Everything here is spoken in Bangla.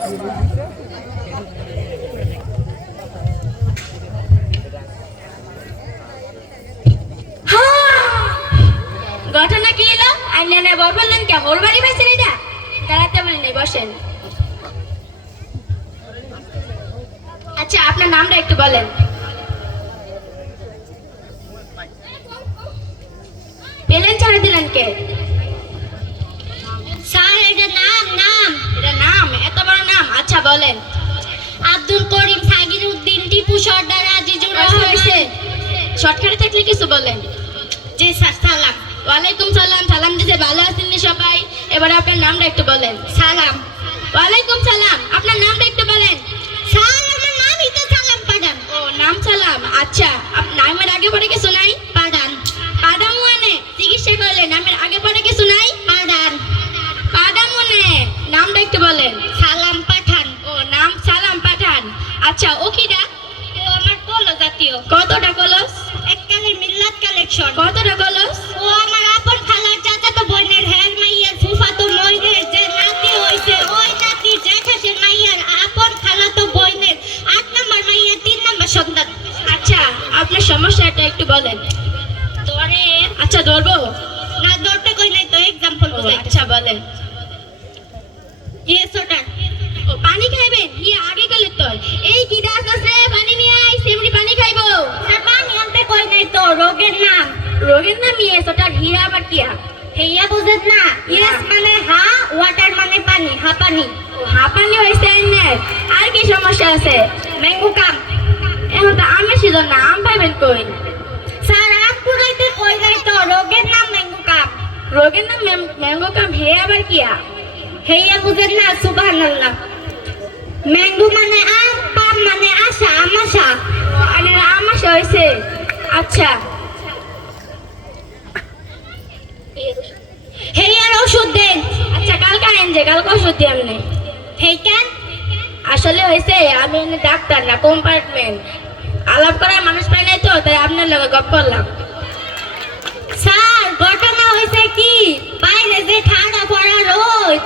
ঘটনা কি এলো? আইনানে বললেন কে ওর বাড়ি পাইছেন? এটা দাঁড়াতে বলেন, বসেন। আচ্ছা, আপনার নামটা একটু বলেন। পেলেন ছাড়া দিলেন কে? স্যার এটা নাম। এটা নাম? এত বড় নাম? আচ্ছা বলেন। আব্দুল করিম, সাগির উদ্দিন, টিপু সর্দার, আজিজুর রহমান। শর্টকাটে থাকলে কিছু বলেন। জি স্যার। সালাম। ওয়ালাইকুম সালাম। সালাম দিতে ভালো আছেন সবাই? এবারে আপনার নামটা একটু বলেন। সালাম। ওয়ালাইকুম সালাম। আপনার নামটা একটু বলেন। স্যার আমার নামই তো সালাম পাঠান। ও, নাম সালাম। আচ্ছা, নামের আগে পরে কিছু নাই? পাঠান। পাদাম মানে চিকিৎসা করলে নামের আগে পরে কিছু নাই? পাঠান। পাদাম মানে নামটা একটু বলেন। সালাম পাঠান। ও, নাম সালাম পাঠান। আচ্ছা, ও কিডা? ও আমার কলো জাতীয়। কতটা কলস? এককালের মিল্লাত কালেকশন। কতটা কলস? ও আমার আপন খালার চাচাতো বোনের হের মাইয়ার ফুফাতো মইনের যে নাতি হইছে, ওই নাতির জ্যাঠাশের মাইয়ার আপন খালাতো বোনের 8 নম্বর মাইয়ার 3 নম্বর সন্তান। আচ্ছা, আপনার সমস্যাটা একটু বলেন। তোরে আচ্ছা, ধরবো না ধরতে কই নাই তো, এক্সাম্পল ও, বুঝাই। আচ্ছা বলেন। ইয়েস ওটা। ও, পানি খাইবেন? ইয়ে আগে গেলে তোর এই কি ডাক আছে, পানি নিয়ে আই, সেমনি পানি খাইবো। স্যার পানি আনতে কই নাই তো, রোগের নাম। রোগের নাম ইয়েস, ওটা হিয়া আবার কিয়া? হেইয়া বুঝেন না? ইয়েস মানে হা, ওয়াটার মানে পানি, হা পানি। ও, হাঁপানি হয়েছে আইনের। আর কি সমস্যা আছে? ম্যাঙ্গো কাম। এখন তো আমের সিজন না, আম পাইবেন কই? স্যার আম কুড়াইতে কই নাই তো, রোগের নাম ম্যাঙ্গো কাম। রোগের নাম ম্যাঙ্গো কাম, হে আবার কিয়া? হেইয়া বুঝেন না? সুবহানাল্লাহ। ম্যাঙ্গো মানে আম, পাম মানে আশা, আমাশা। ও, আইনের আম আসা হয়েছে। আচ্ছা, হেইয়ার ওষুধ দেন। আচ্ছা কালকে আইন যে, কালকে ওষুধ দিয়ে আমনে। হেই কেন? আসলে হয়েছে আমি এনে ডাক্তার না, কম্পার্টমেন্ট। আলাপ করার মানুষ পাই নাই তো, তাই আপনার লগে গপ করলাম। স্যার ঘটনা হয়েছে কি, বাইরে যে ঠান্ডা পড়া রোদ,